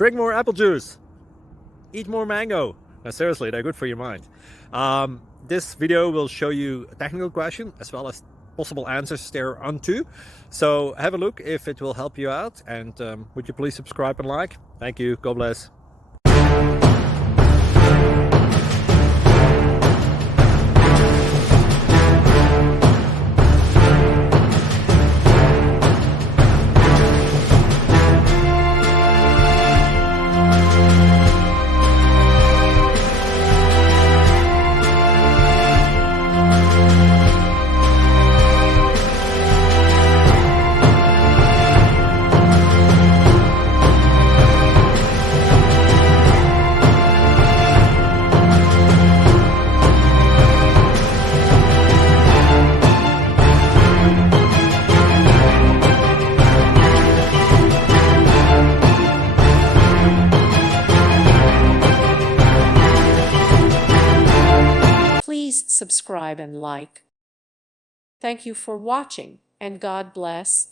Drink more apple juice. Eat more mango. No, seriously, they're good for your mind. This video will show you a technical question as well as possible answers thereunto. So have a look if it will help you out, and would you please subscribe and like? Thank you. God bless. Please subscribe and like. Thank you for watching, and God bless.